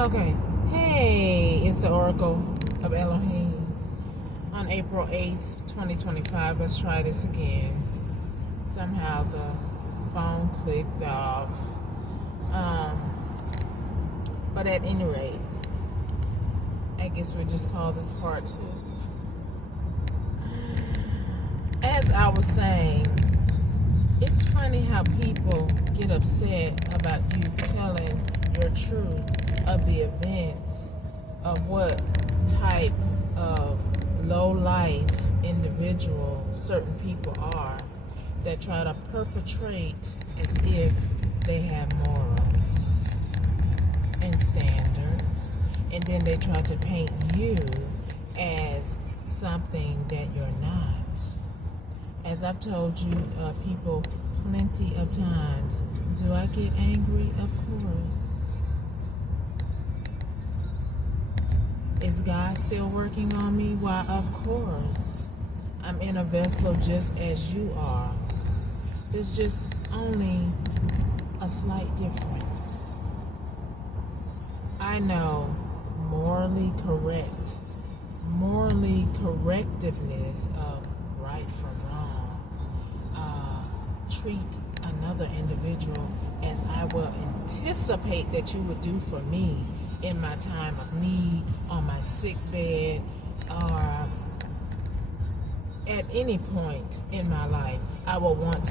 Okay. Hey, it's the Oracle of Elohim on April 8th, 2025. Let's try this again. Somehow the phone clicked off. But at any rate, I guess we'll just call this part 2. As I was saying, it's funny how people get upset about you telling your truth of the events of what type of low-life individual certain people are that try to perpetrate as if they have morals and standards, and then they try to paint you as something that you're not. As I've told you, people, plenty of times, do I get angry? Of course. Is God still working on me? Why, of course. I'm in a vessel just as you are. There's just only a slight difference. I know morally correctiveness of right from wrong. Treat another individual as I will anticipate that you would do for me in my time of need, on my sick bed, or at any point in my life. I would want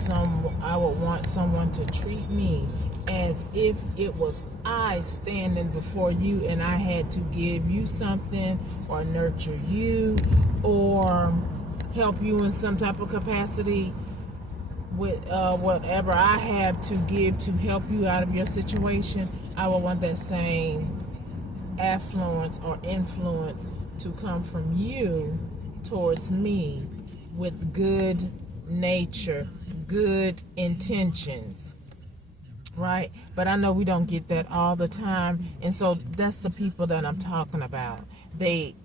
someone to treat me as if it was I standing before you and I had to give you something or nurture you or help you in some type of capacity with whatever I have to give to help you out of your situation. I would want that same affluence or influence to come from you towards me with good nature, good intentions, right? But I know we don't get that all the time, and so that's the people that I'm talking about. They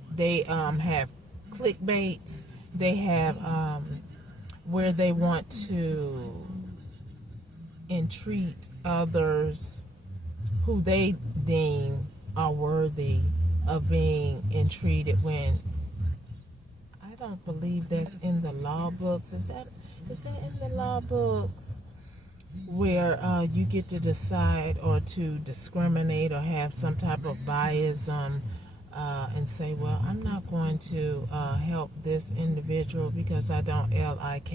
have clickbaits. They have where they want to entreat others who they deem are worthy of being entreated when I don't believe that's in the law books. Is that in the law books where you get to decide or to discriminate or have some type of biasm and say, well, I'm not going to help this individual because I don't like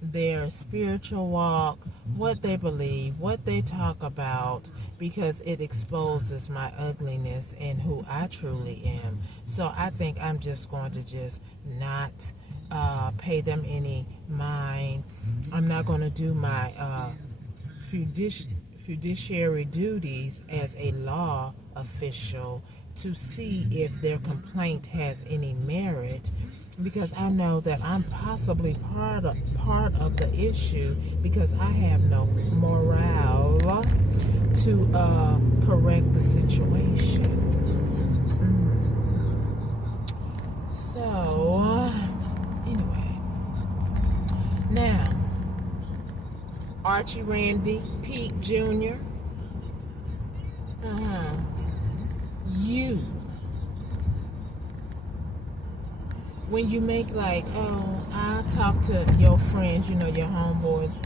their spiritual walk, what they believe, what they talk about, because it exposes my ugliness and who I truly am. So I think I'm just going to just not pay them any mind. I'm not going to do my fiduciary duties as a law official to see if their complaint has any merit, because I know that I'm possibly part of the issue because I have no morale to correct the situation. So, anyway. Now, Archie Randy Pete Jr. You. When you make like, oh, I'll talk to your friends, your homeboys.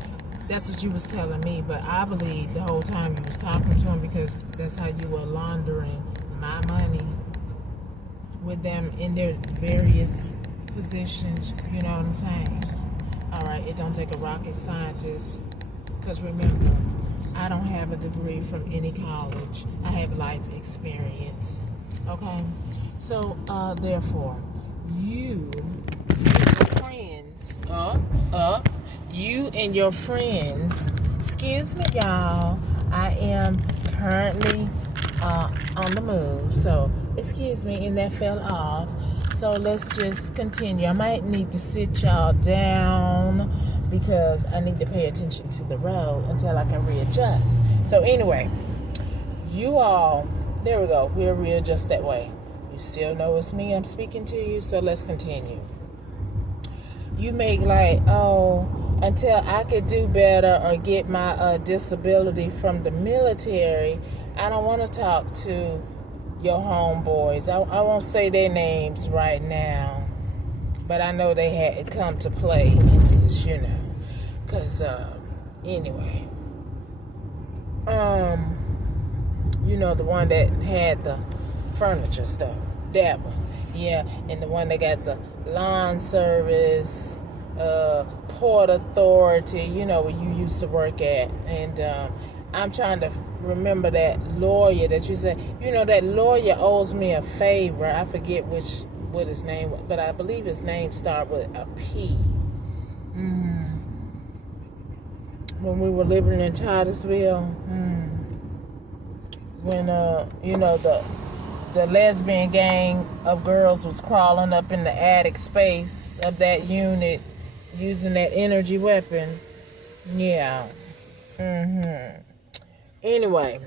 That's what you was telling me, but I believe the whole time you was talking to them because that's how you were laundering my money with them in their various positions. You know what I'm saying? All right, it don't take a rocket scientist, because remember, I don't have a degree from any college. I have life experience. Okay? So, therefore, you and your friends, excuse me, y'all, I am currently on the move. So, excuse me, and that fell off. So, let's just continue. I might need to sit y'all down because I need to pay attention to the road until I can readjust. So anyway, you all, there we go. We'll readjust that way. You still know it's me. I'm speaking to you. So let's continue. You make like, oh, until I could do better or get my disability from the military, I don't want to talk to your homeboys. I won't say their names right now, but I know they had come to play in this, because anyway, the one that had the furniture stuff, that one, yeah, and the one that got the lawn service, Port Authority, where you used to work at, and I'm trying to remember that lawyer that you said, that lawyer owes me a favor. I forget what his name was, but I believe his name started with a P. When we were living in Titusville, when the lesbian gang of girls was crawling up in the attic space of that unit using that energy weapon. Yeah. Anyway,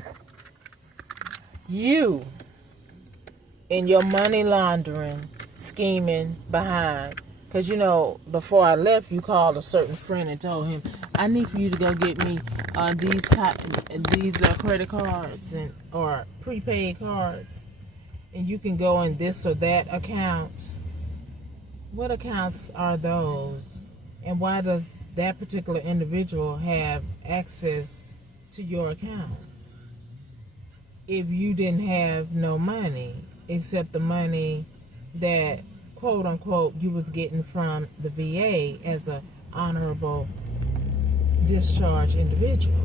you and your money laundering scheming behind, because before I left, you called a certain friend and told him, I need for you to go get me these credit cards or prepaid cards, and you can go in this or that account. What accounts are those, and why does that particular individual have access to your accounts if you didn't have no money except the money that, quote unquote, you was getting from the VA as a honorable discharge individual?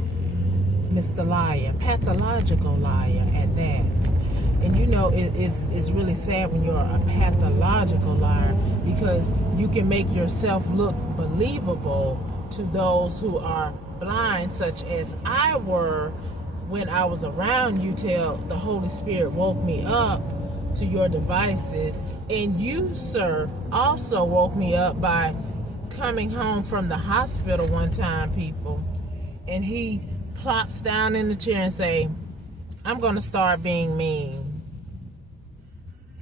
Mr. Liar, pathological liar at that. And it's really sad when you're a pathological liar, because you can make yourself look believable to those who are blind, such as I were when I was around you till the Holy Spirit woke me up to your devices. And you, sir, also woke me up by coming home from the hospital one time, people. And he plops down in the chair and say, I'm going to start being mean.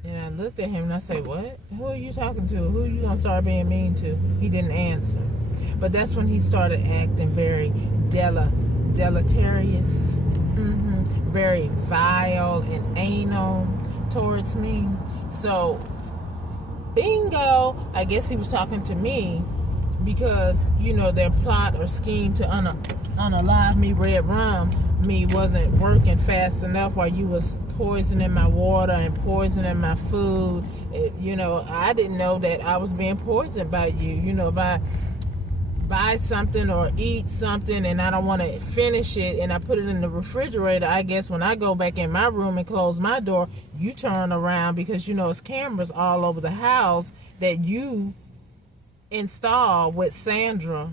And I looked at him and I say, what? Who are you talking to? Who are you going to start being mean to? He didn't answer. But that's when he started acting very deleterious, very vile and anal towards me. So, bingo, I guess he was talking to me because, their plot or scheme to unalive me, red rum, me wasn't working fast enough while you was poisoning my water and poisoning my food. I didn't know that I was being poisoned by you. If I buy something or eat something and I don't want to finish it and I put it in the refrigerator, I guess when I go back in my room and close my door, you turn around because it's cameras all over the house that you installed with Sandra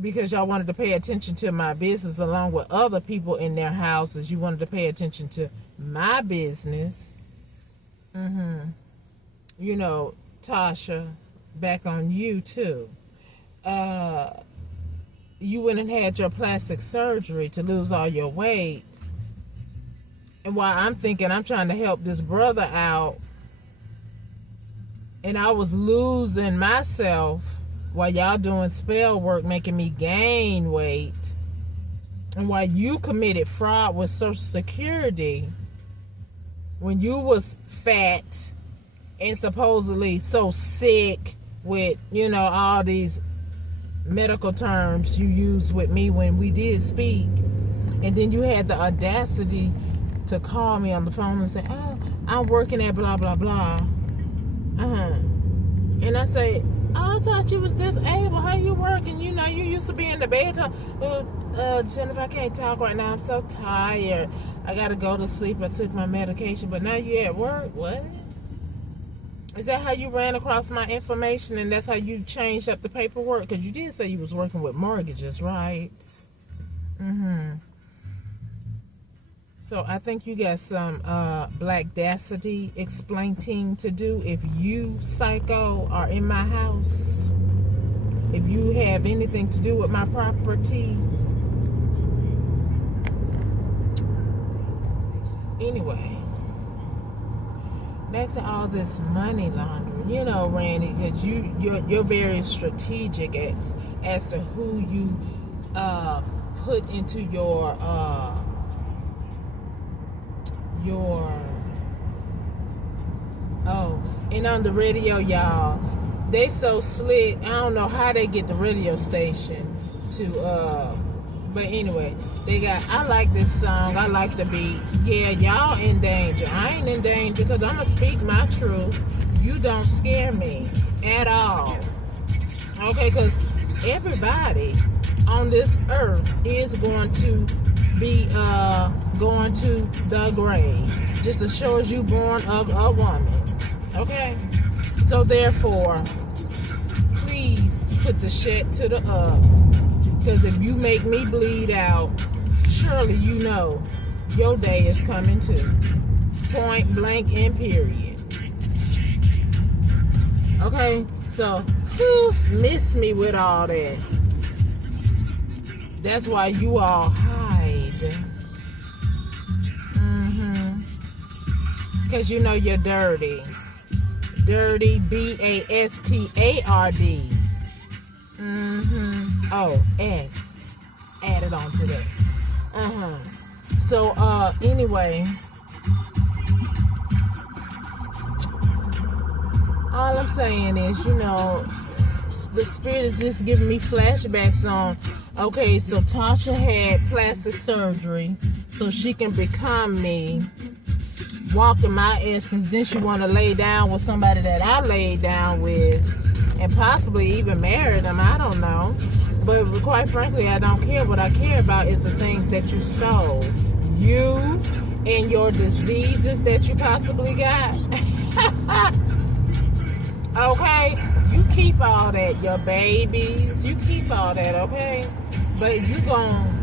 because y'all wanted to pay attention to my business along with other people in their houses. You wanted to pay attention to my business. Tasha, back on you too. You went and had your plastic surgery to lose all your weight. And while I'm thinking I'm trying to help this brother out, and I was losing myself while y'all doing spell work, making me gain weight, and while you committed fraud with Social Security, when you was fat and supposedly so sick with, all these medical terms you used with me when we did speak, and then you had the audacity to call me on the phone and say, oh, I'm working at blah blah blah, and I say, oh, I thought you was disabled, how you working? You used to be in the bed. Jennifer, I can't talk right now, I'm so tired, I gotta go to sleep, I took my medication, but now you at work. What? Is that how you ran across my information and that's how you changed up the paperwork? Because you did say you was working with mortgages, right? So I think you got some blackdacity explaining to do if you, psycho, are in my house. If you have anything to do with my property. Anyway. Back to all this money laundering, Randy, because you're very strategic as to who you put into your your and on the radio, y'all, they so slick. I don't know how they get the radio station to but anyway, they got, I like this song, I like the beat. Yeah, y'all in danger. I ain't in danger because I'm gonna speak my truth. You don't scare me at all. Okay, because everybody on this earth is going to be going to the grave, just as sure as you born of a woman. Okay, so therefore, please put the shit to the up, because if you make me bleed out, surely you know your day is coming too. Point blank and period. Okay, so miss me with all that. That's why you all hide. Because you know you're dirty. Dirty, B-A-S-T-A-R-D. Oh, S. Added on to that. So, anyway. All I'm saying is, you know, the spirit is just giving me flashbacks on, okay, so Tasha had plastic surgery so she can become me, walk in my essence. Then she want to lay down with somebody that I laid down with and possibly even marry them. I don't know. But quite frankly, I don't care. What I care about is the things that you stole. You and your diseases that you possibly got. Okay? You keep all that. Your babies. You keep all that, okay? But you gon'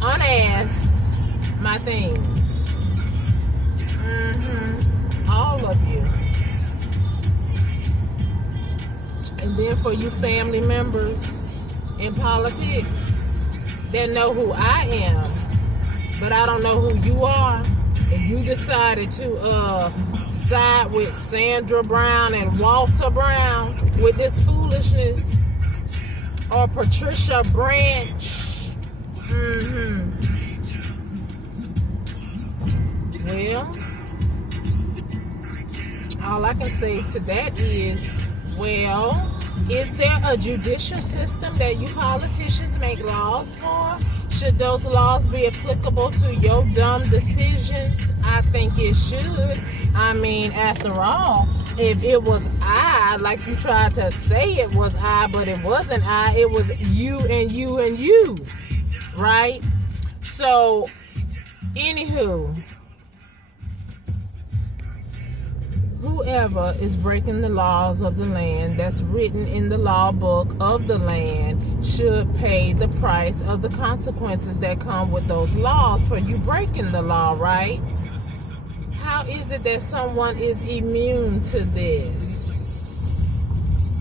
unass my things. All of you. And then for you family members in politics that know who I am, but I don't know who you are, and you decided to side with Sandra Brown and Walter Brown with this foolishness, or Patricia Branch. Well, all I can say to that is, well, is there a judicial system that you politicians make laws for? Should those laws be applicable to your dumb decisions? I think it should. I mean, after all, if it was I, like you tried to say it was I, but it wasn't I, it was you and you and you, right? So, anywho, whoever is breaking the laws of the land that's written in the law book of the land should pay the price of the consequences that come with those laws for you breaking the law, right? How is it that someone is immune to this?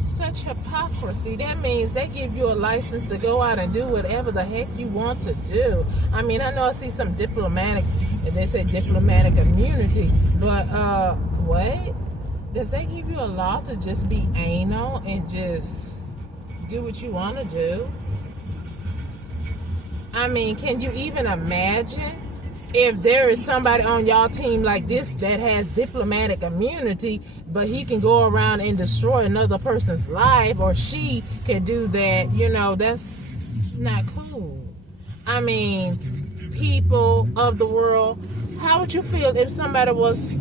Such hypocrisy. That means they give you a license to go out and do whatever the heck you want to do. I mean, I know I see some diplomatic, they say diplomatic immunity, but what? Does that give you a law to just be anal and just do what you want to do? I mean, can you even imagine if there is somebody on y'all team like this that has diplomatic immunity, but he can go around and destroy another person's life, or she can do that? You know, that's not cool. I mean, people of the world, how would you feel if somebody was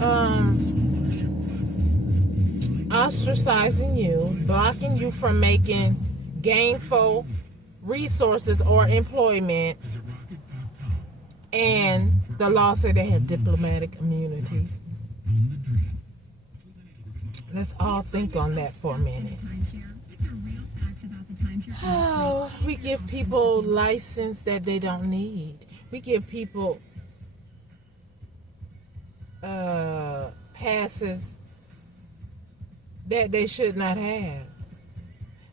ostracizing you, blocking you from making gainful resources or employment, and the law said they have diplomatic immunity? Let's all think on that for a minute. Oh, we give people license that they don't need. We give people passes that they should not have.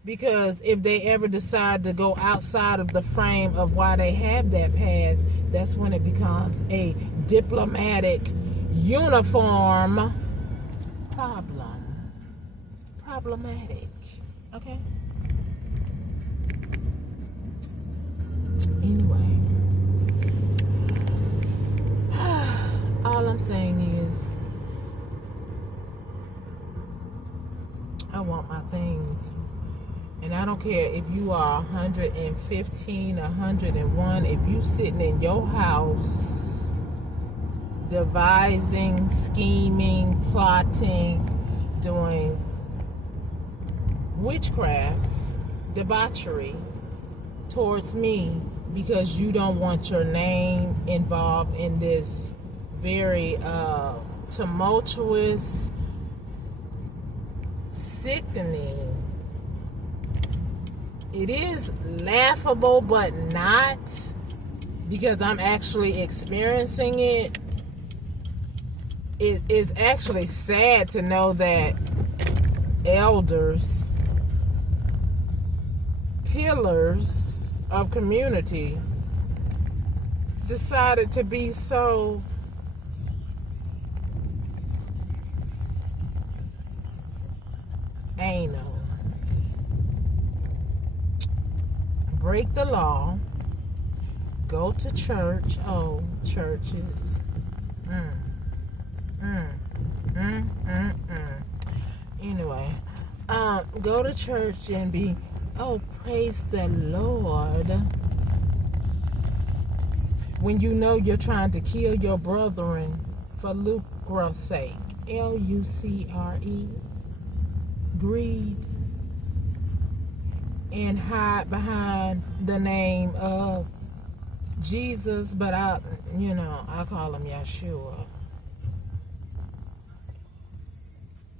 Because if they ever decide to go outside of the frame of why they have that pass, that's when it becomes a diplomatic uniform problematic. Okay? Anyway. saying is, I want my things. And I don't care if you are 115, 101, if you sitting in your house devising, scheming, plotting, doing witchcraft, debauchery towards me because you don't want your name involved in this very tumultuous, sickening. It is laughable, but not, because I'm actually experiencing it. It is actually sad to know that elders, pillars of community, decided to be so anal. Break the law, go to church. Oh, churches. Anyway, go to church and be, oh, praise the Lord, when you know you're trying to kill your brethren for lucre's sake. Lucre, greed, and hide behind the name of Jesus, but I call him Yeshua.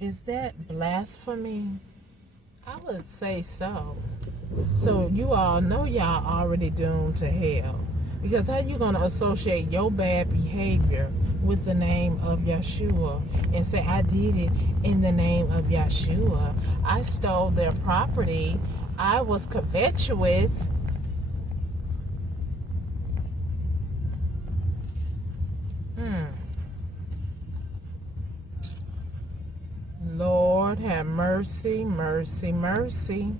Is that blasphemy? I would say so. So you all know y'all already doomed to hell. Because how you going to associate your bad behavior with the name of Yeshua and say, I did it in the name of Yeshua. I stole their property. I was covetous. Lord have mercy, mercy, mercy.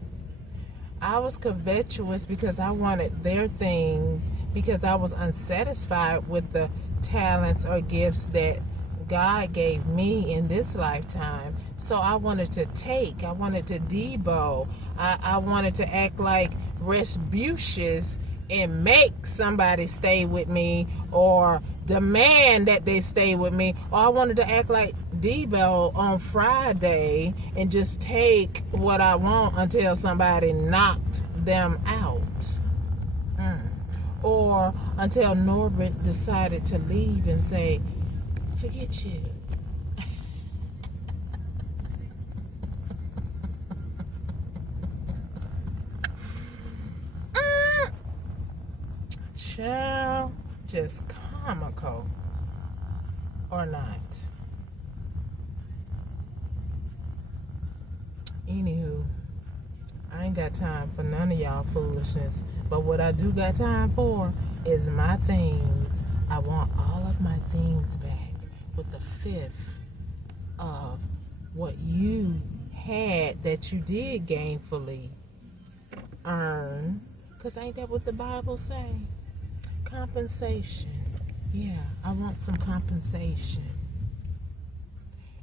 I was covetous because I wanted their things, because I was unsatisfied with the talents or gifts that God gave me in this lifetime. So I wanted to take. I wanted to debo. I wanted to act like Respucius and make somebody stay with me, or demand that they stay with me. Or I wanted to act like Debo on Friday and just take what I want until somebody knocked them out. Or until Norbert decided to leave and say, forget you. Child, just comical or not. Anywho, I ain't got time for none of y'all foolishness. But what I do got time for is my things. I want all of my things back with the fifth of what you had that you did gainfully earn. Because ain't that what the Bible say? Compensation. Yeah, I want some compensation.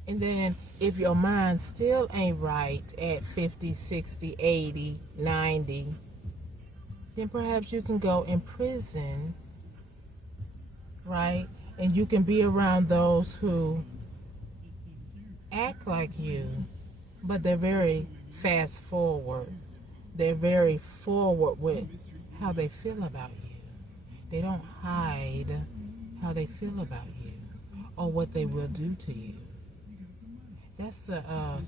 And then if your mind still ain't right at 50, 60, 80, 90, then perhaps you can go in prison, right? And you can be around those who act like you, but they're very fast forward. They're very forward with how they feel about you. They don't hide how they feel about you or what they will do to you. That's a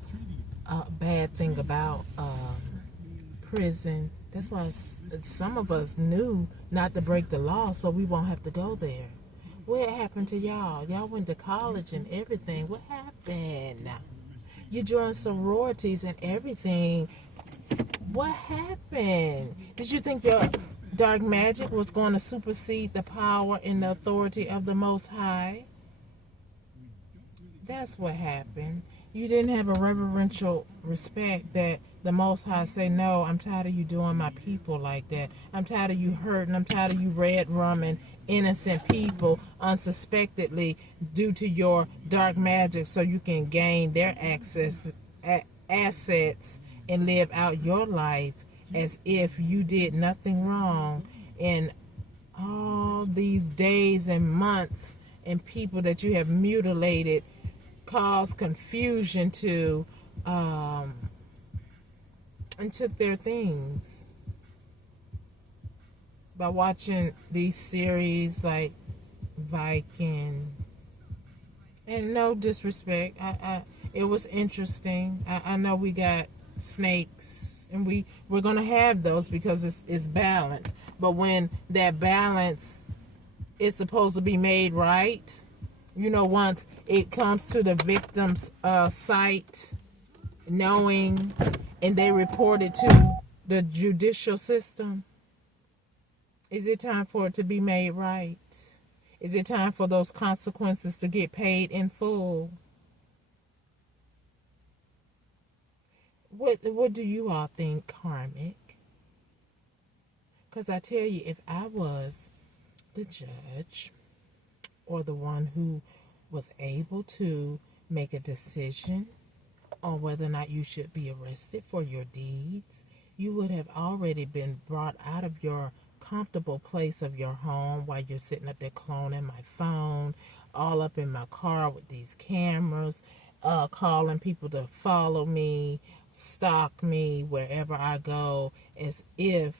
bad thing about prison. That's why some of us knew not to break the law so we won't have to go there. What happened to y'all? Y'all went to college and everything. What happened? You joined sororities and everything. What happened? Did you think your dark magic was going to supersede the power and the authority of the Most High? That's what happened. You didn't have a reverential respect that the Most High say, no, I'm tired of you doing my people like that. I'm tired of you hurting. I'm tired of you red rumming innocent people unsuspectedly due to your dark magic so you can gain their assets and live out your life as if you did nothing wrong in all these days and months, and people that you have mutilated caused confusion to and took their things by watching these series like Viking. And no disrespect, it was interesting. I know we got snakes, and we're gonna have those because it's balance. But when that balance is supposed to be made right, once it comes to the victim's site, knowing, and they report it to the judicial system, is it time for it to be made right? Is it time for those consequences to get paid in full? What do you all think, karmic? Because I tell you, if I was the judge or the one who was able to make a decision on whether or not you should be arrested for your deeds, you would have already been brought out of your comfortable place of your home while you're sitting up there cloning my phone, all up in my car with these cameras, calling people to follow me, stalk me wherever I go, as if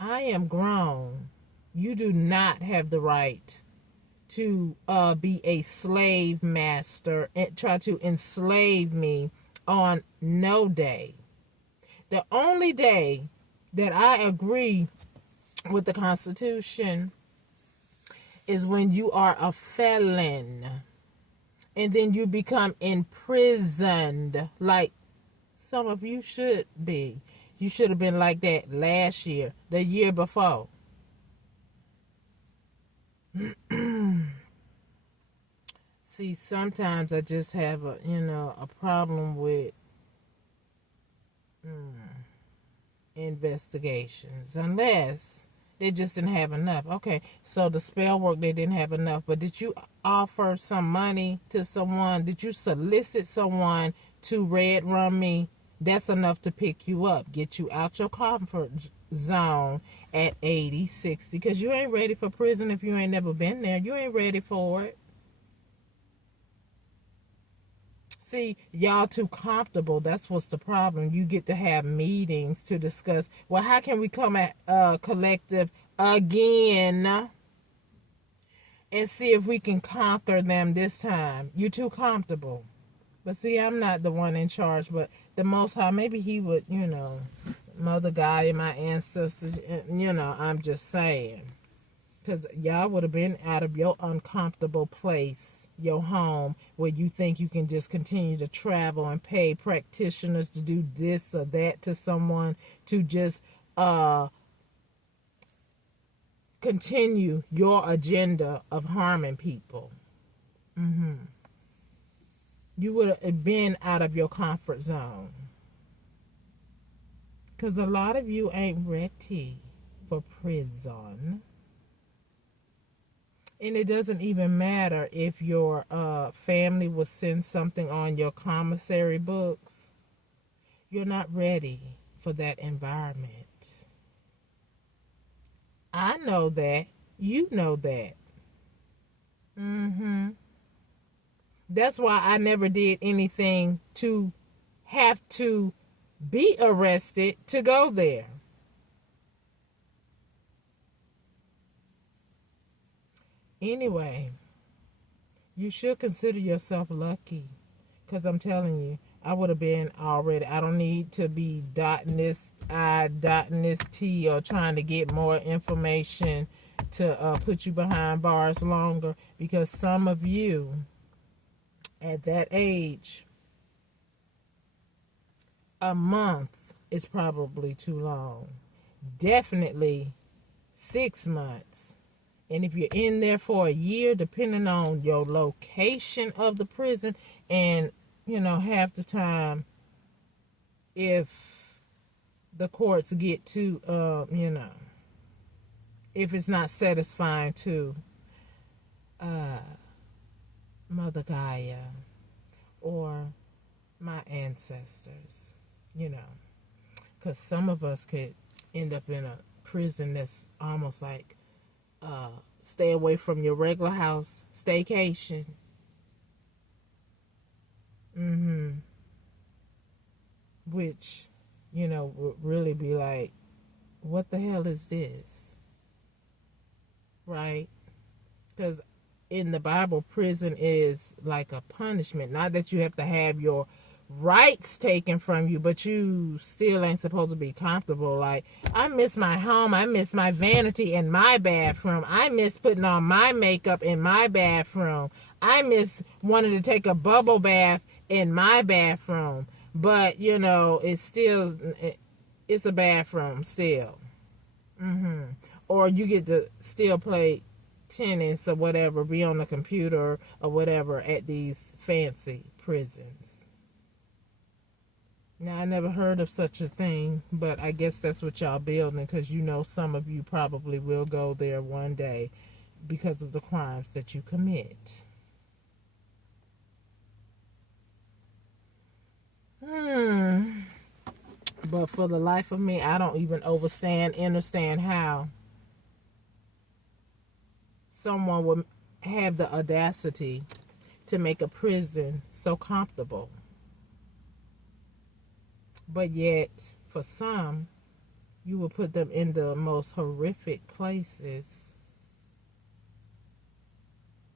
I am grown. You do not have the right to be a slave master and try to enslave me on no day. The only day that I agree with the Constitution is when you are a felon and then you become imprisoned, like some of you should be. You should have been like that last year, the year before. See, sometimes I just have a problem with investigations, unless they just didn't have enough. Okay, so the spell work, they didn't have enough, but did you offer some money to someone? Did you solicit someone to red run me? That's enough to pick you up, get you out your comfort zone at 80, 60, because you ain't ready for prison if you ain't never been there. You ain't ready for it. See, y'all too comfortable. That's what's the problem. You get to have meetings to discuss, well, how can we come at collective again and see if we can conquer them this time. You're too comfortable. But see, I'm not the one in charge, but the Most High, maybe he would, Mother Gaia, my ancestors, I'm just saying. Because y'all would have been out of your uncomfortable place, your home, where you think you can just continue to travel and pay practitioners to do this or that to someone to just continue your agenda of harming people. You would have been out of your comfort zone. Because a lot of you ain't ready for prison. And it doesn't even matter if your family will send something on your commissary books. You're not ready for that environment. I know that. You know that. That's why I never did anything to have to be arrested to go there. Anyway, you should consider yourself lucky, because I'm telling you, I would have been already. I don't need to be dotting this I, dotting this T, or trying to get more information to put you behind bars longer, because some of you at that age, a month is probably too long. Definitely 6 months. And if you're in there for a year, depending on your location of the prison, and, half the time, if the courts get to, if it's not satisfying to Mother Gaia or my ancestors, you know, because some of us could end up in a prison that's almost like stay away from your regular house staycation. Which, you know, would really be like, what the hell is this? Right? Because in the Bible, prison is like a punishment. Not that you have to have your rights taken from you, but you still ain't supposed to be comfortable. Like, I miss my home. I miss my vanity in my bathroom. I miss putting on my makeup in my bathroom. I miss wanting to take a bubble bath in my bathroom. But, you know, it's a bathroom still. Or you get to still play tennis or whatever, be on the computer or whatever at these fancy prisons. Now, I never heard of such a thing, but I guess that's what y'all building, because you know some of you probably will go there one day because of the crimes that you commit. But for the life of me, I don't even understand how someone would have the audacity to make a prison so comfortable. But yet, for some, you will put them in the most horrific places.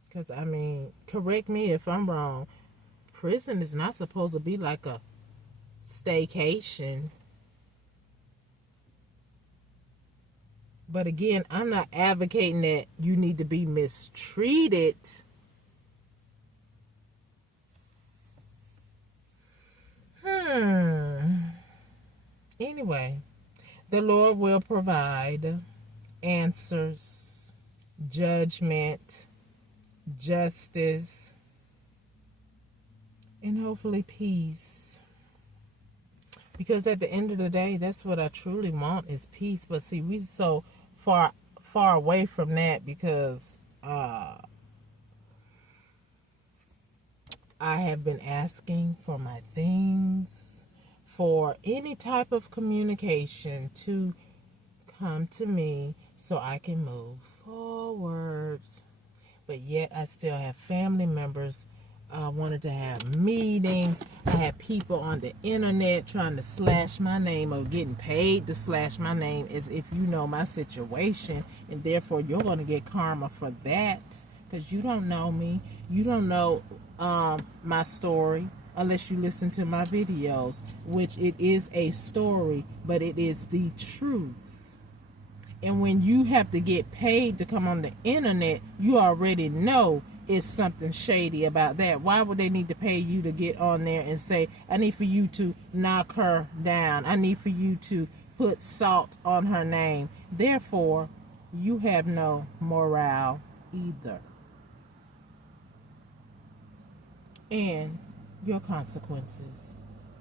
Because, I mean, correct me if I'm wrong, prison is not supposed to be like a staycation. But again, I'm not advocating that you need to be mistreated. Anyway, the Lord will provide answers, judgment, justice, and hopefully peace. Because at the end of the day, that's what I truly want, is peace. But see, we so far away from that because I have been asking for my things, for any type of communication to come to me so I can move forward. But yet I still have family members wanted to have meetings. I had people on the internet trying to slash my name or getting paid to slash my name, as if you know my situation, and therefore you're going to get karma for that, because you don't know me. You don't know my story unless you listen to my videos, which it is a story, but it is the truth. And when you have to get paid to come on the internet, you already know it's something shady about that. Why would they need to pay you to get on there and say, I need for you to knock her down, I need for you to put salt on her name? Therefore, you have no morale either. And your consequences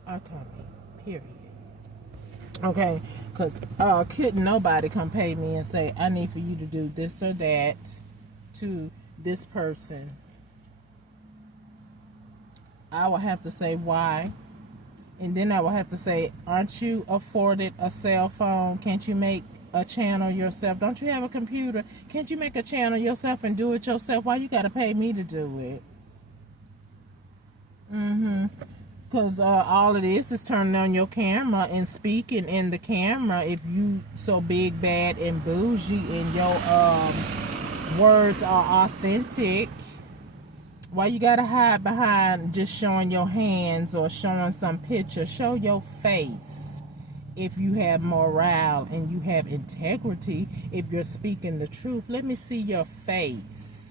are coming, period. Okay, because couldn't nobody come pay me and say, I need for you to do this or that to this person. I will have to say why. And then I will have to say, aren't you afforded a cell phone? Can't you make a channel yourself? Don't you have a computer? Can't you make a channel yourself and do it yourself? Why you got to pay me to do it? Because all of this is turning on your camera and speaking in the camera. If you so big, bad, and bougie and your words are authentic, why you gotta hide behind just showing your hands or showing some picture? Show your face if you have morale and you have integrity. If you're speaking the truth, let me see your face.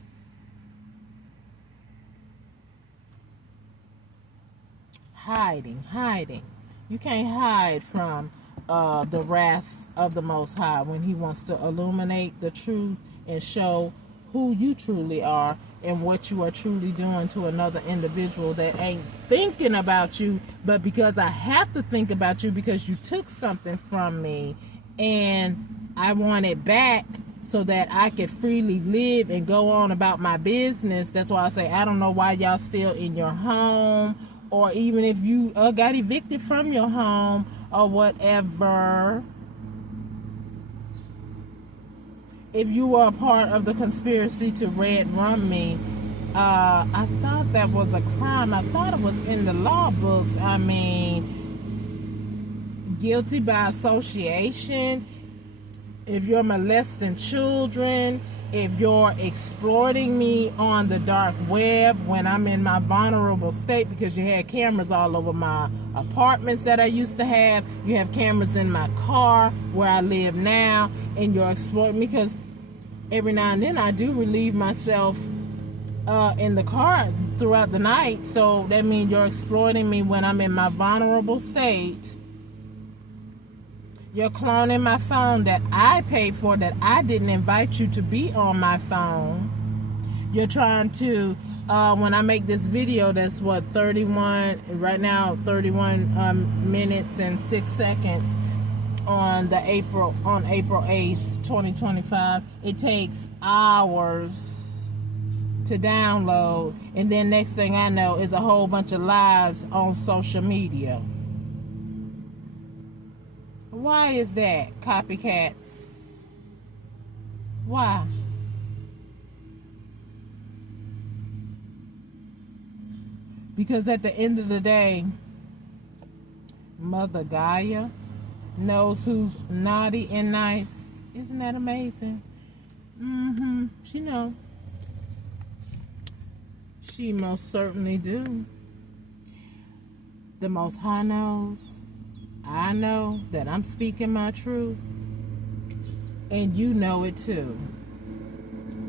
Hiding. You can't hide from the wrath of the Most High when He wants to illuminate the truth and show who you truly are and what you are truly doing to another individual that ain't thinking about you, but because I have to think about you because you took something from me and I want it back, so that I could freely live and go on about my business. That's why I say I don't know why y'all still in your home, or even if you got evicted from your home or whatever. If you were a part of the conspiracy to red rum me, I thought that was a crime. I thought it was in the law books. I mean, guilty by association. If you're molesting children, if you're exploiting me on the dark web when I'm in my vulnerable state, because you had cameras all over my apartments that I used to have, you have cameras in my car where I live now, and you're exploiting me, because every now and then I do relieve myself in the car throughout the night. So that means you're exploiting me when I'm in my vulnerable state. You're cloning my phone that I paid for, that I didn't invite you to be on my phone. You're trying to, when I make this video that's 31 minutes and 6 seconds on April 8th, 2025, it takes hours to download, and then next thing I know is a whole bunch of lives on social media. Why is that, copycats? Why? Because at the end of the day, Mother Gaia knows who's naughty and nice. Isn't that amazing? She knows. She most certainly do. The Most High knows. I know that I'm speaking my truth, and you know it too.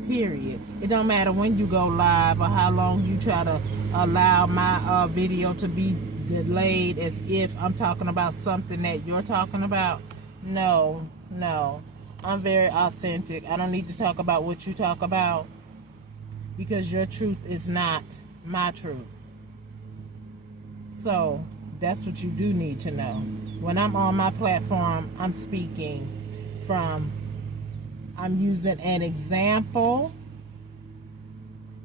Period. It don't matter when you go live or how long you try to allow my video to be delayed as if I'm talking about something that you're talking about. No. I'm very authentic. I don't need to talk about what you talk about, because your truth is not my truth. So that's what you do need to know. When I'm on my platform, I'm speaking I'm using an example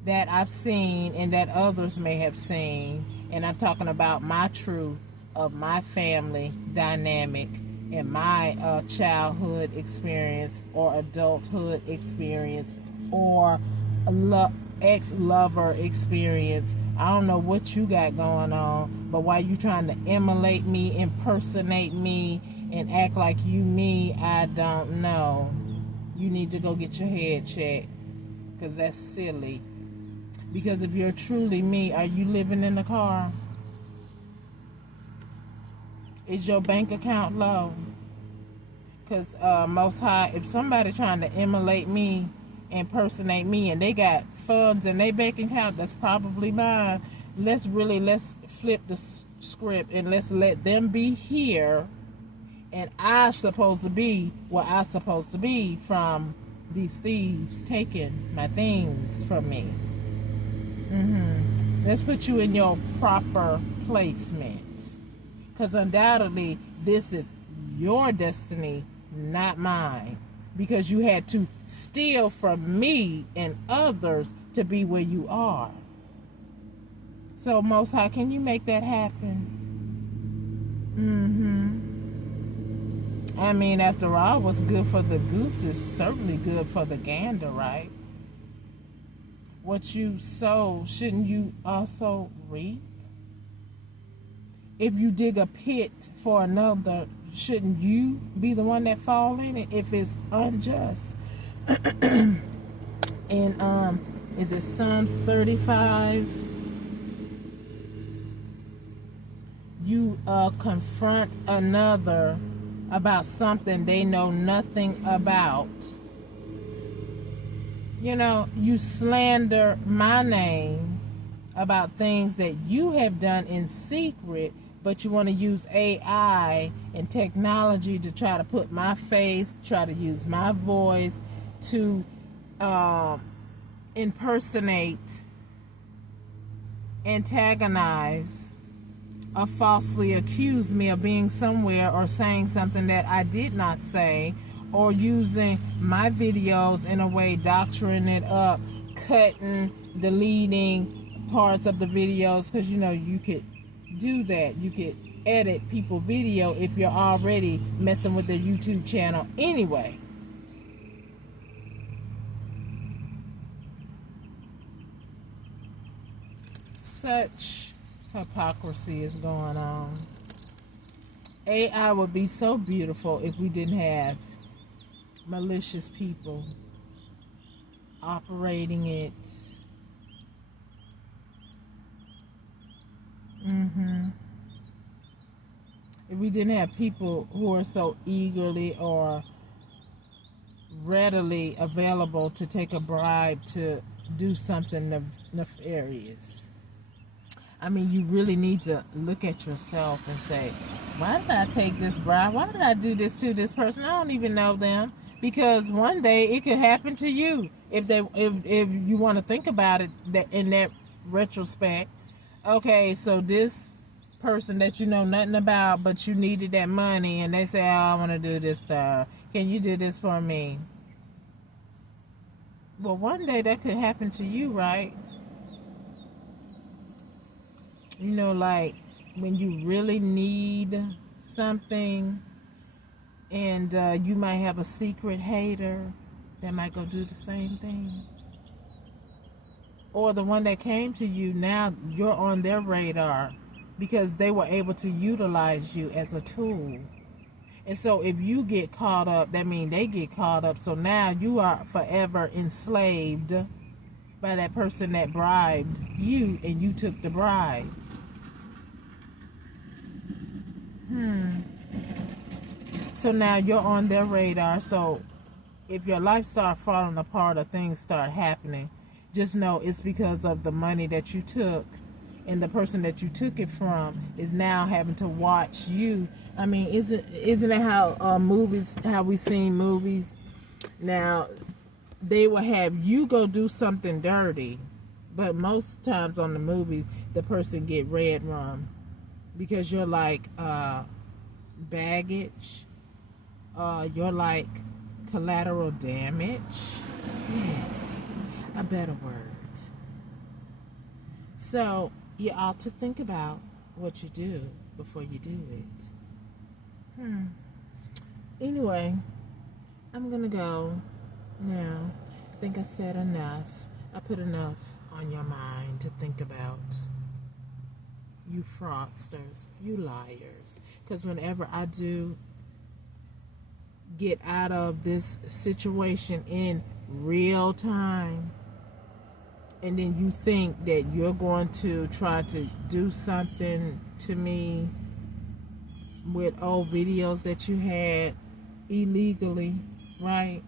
that I've seen and that others may have seen, and I'm talking about my truth of my family dynamic and my childhood experience or adulthood experience or ex-lover experience. I don't know what you got going on, but why you trying to emulate me, impersonate me, and act like you me, I don't know. You need to go get your head checked, because that's silly. Because if you're truly me, are you living in the car? Is your bank account low? Because Most High, if somebody trying to emulate me, impersonate me, and they got funds in their bank account that's probably mine, let's flip the script and let's let them be here, and I'm supposed to be where I'm supposed to be from these thieves taking my things from me. Let's put you in your proper placement, because undoubtedly this is your destiny, not mine, because you had to steal from me and others to be where you are. So Most High, can you make that happen? I mean, after all, what's good for the goose is certainly good for the gander, right? What you sow, shouldn't you also reap? If you dig a pit for another, shouldn't you be the one that fall in it if it's unjust? And is it Psalms 35? You confront another about something they know nothing about. You know, you slander my name about things that you have done in secret, but you want to use AI and technology to try to put my face, try to use my voice to impersonate, antagonize, or falsely accuse me of being somewhere or saying something that I did not say, or using my videos in a way, doctoring it up, cutting, deleting parts of the videos, because you could do that. You could edit people's video if you're already messing with their YouTube channel anyway. Such hypocrisy is going on. AI would be so beautiful if we didn't have malicious people operating it. If we didn't have people who are so eagerly or readily available to take a bribe to do something nefarious. I mean, you really need to look at yourself and say, why did I take this bribe? Why did I do this to this person? I don't even know them. Because one day it could happen to you if you want to think about it in that retrospect. Okay, so this person that you know nothing about, but you needed that money, and they say, oh, I want to do this. Can you do this for me? Well, one day that could happen to you, right? Like when you really need something and you might have a secret hater that might go do the same thing. Or the one that came to you, now you're on their radar because they were able to utilize you as a tool. And so if you get caught up, that means they get caught up. So now you are forever enslaved by that person that bribed you and you took the bribe. So now you're on their radar. So if your life starts falling apart or things start happening, just know it's because of the money that you took, and the person that you took it from is now having to watch you. I mean, isn't it how how we seen movies? Now, they will have you go do something dirty, but most times on the movies, the person get red rum because you're like baggage. You're like collateral damage. Yes, a better word. So you ought to think about what you do before you do it. Anyway, I'm gonna go now. I think I said enough. I put enough on your mind to think about. You fraudsters, you liars. Because whenever I do get out of this situation in real time, and then you think that you're going to try to do something to me with old videos that you had illegally, right?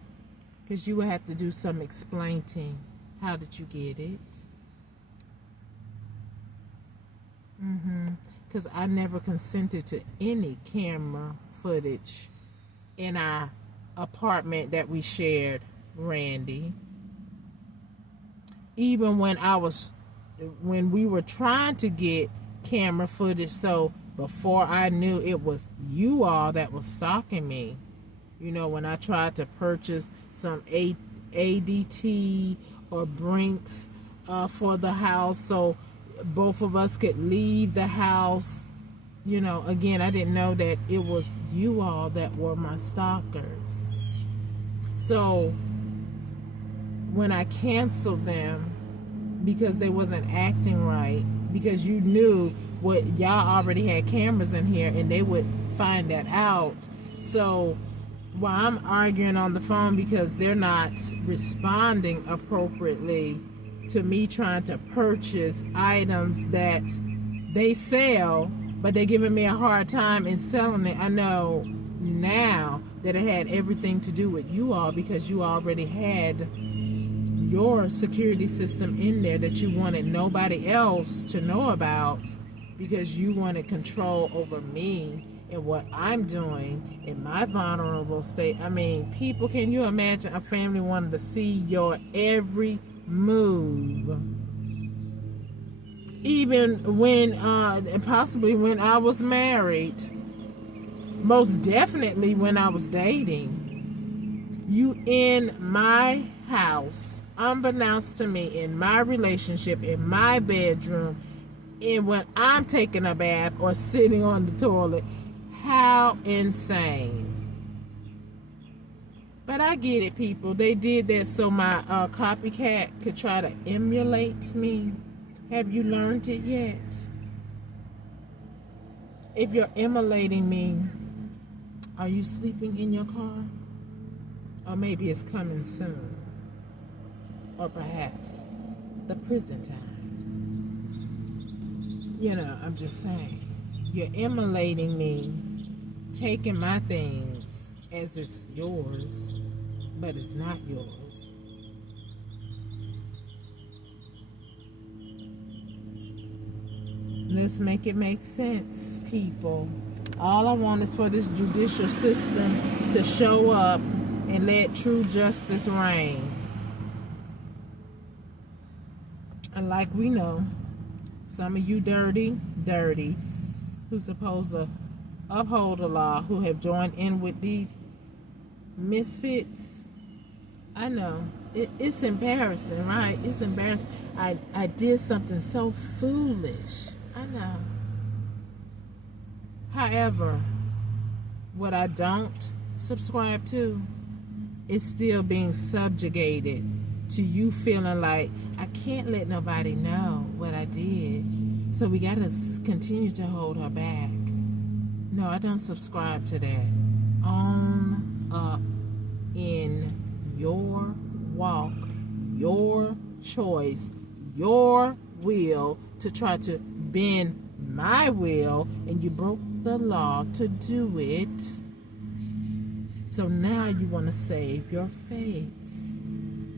Because you would have to do some explaining. How did you get it? Because I never consented to any camera footage in our apartment that we shared, Randy. Even when we were trying to get camera footage, so before I knew it was you all that was stalking me, when I tried to purchase some ADT or Brinks for the house so both of us could leave the house, again, I didn't know that it was you all that were my stalkers. So when I canceled them because they wasn't acting right, because you knew what y'all already had cameras in here and they would find that out. So while I'm arguing on the phone because they're not responding appropriately to me trying to purchase items that they sell, but they're giving me a hard time in selling it, I know now that it had everything to do with you all, because you already had your security system in there that you wanted nobody else to know about, because you wanted control over me and what I'm doing in my vulnerable state. I mean, people, can you imagine a family wanting to see your every move? Even when, possibly when I was married. Most definitely when I was dating. You in my house, unbeknownst to me, in my relationship, in my bedroom, and when I'm taking a bath or sitting on the toilet. How insane. But I get it, people. They did that so my copycat could try to emulate me. Have you learned it yet? If you're emulating me, are you sleeping in your car? Or maybe it's coming soon. Or perhaps the prison time. You know, I'm just saying. You're emulating me, taking my things as it's yours, but it's not yours. Let's make it make sense, people. All I want is for this judicial system to show up and let true justice reign. And like we know, some of you dirties who's supposed to uphold the law, who have joined in with these misfits, I know. It's embarrassing, right? It's embarrassing. I did something so foolish. I know. However, what I don't subscribe to is still being subjugated to you feeling like I can't let nobody know what I did, so we gotta continue to hold her back. No, I don't subscribe to that. Own up in your walk, your choice, your will to try to bend my will, and you broke the law to do it. So now you want to save your face.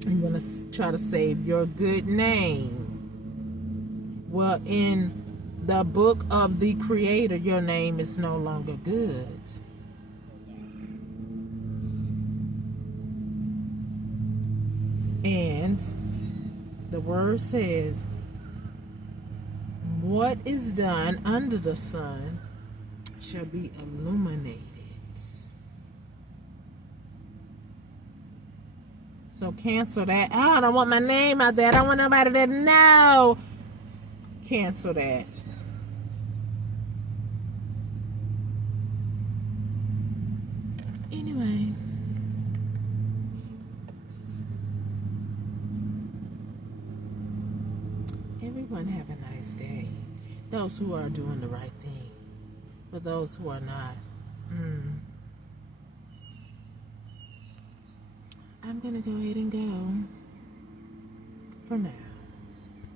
You want to try to save your good name. Well, in the book of the Creator, your name is no longer good. And the word says, what is done under the sun shall be illuminated. So cancel that. Oh, I don't want my name out there. I don't want nobody to know. Cancel that. Anyway. Everyone have a nice day. Those who are doing the right thing. For those who are not. I'm going to go ahead and go for now.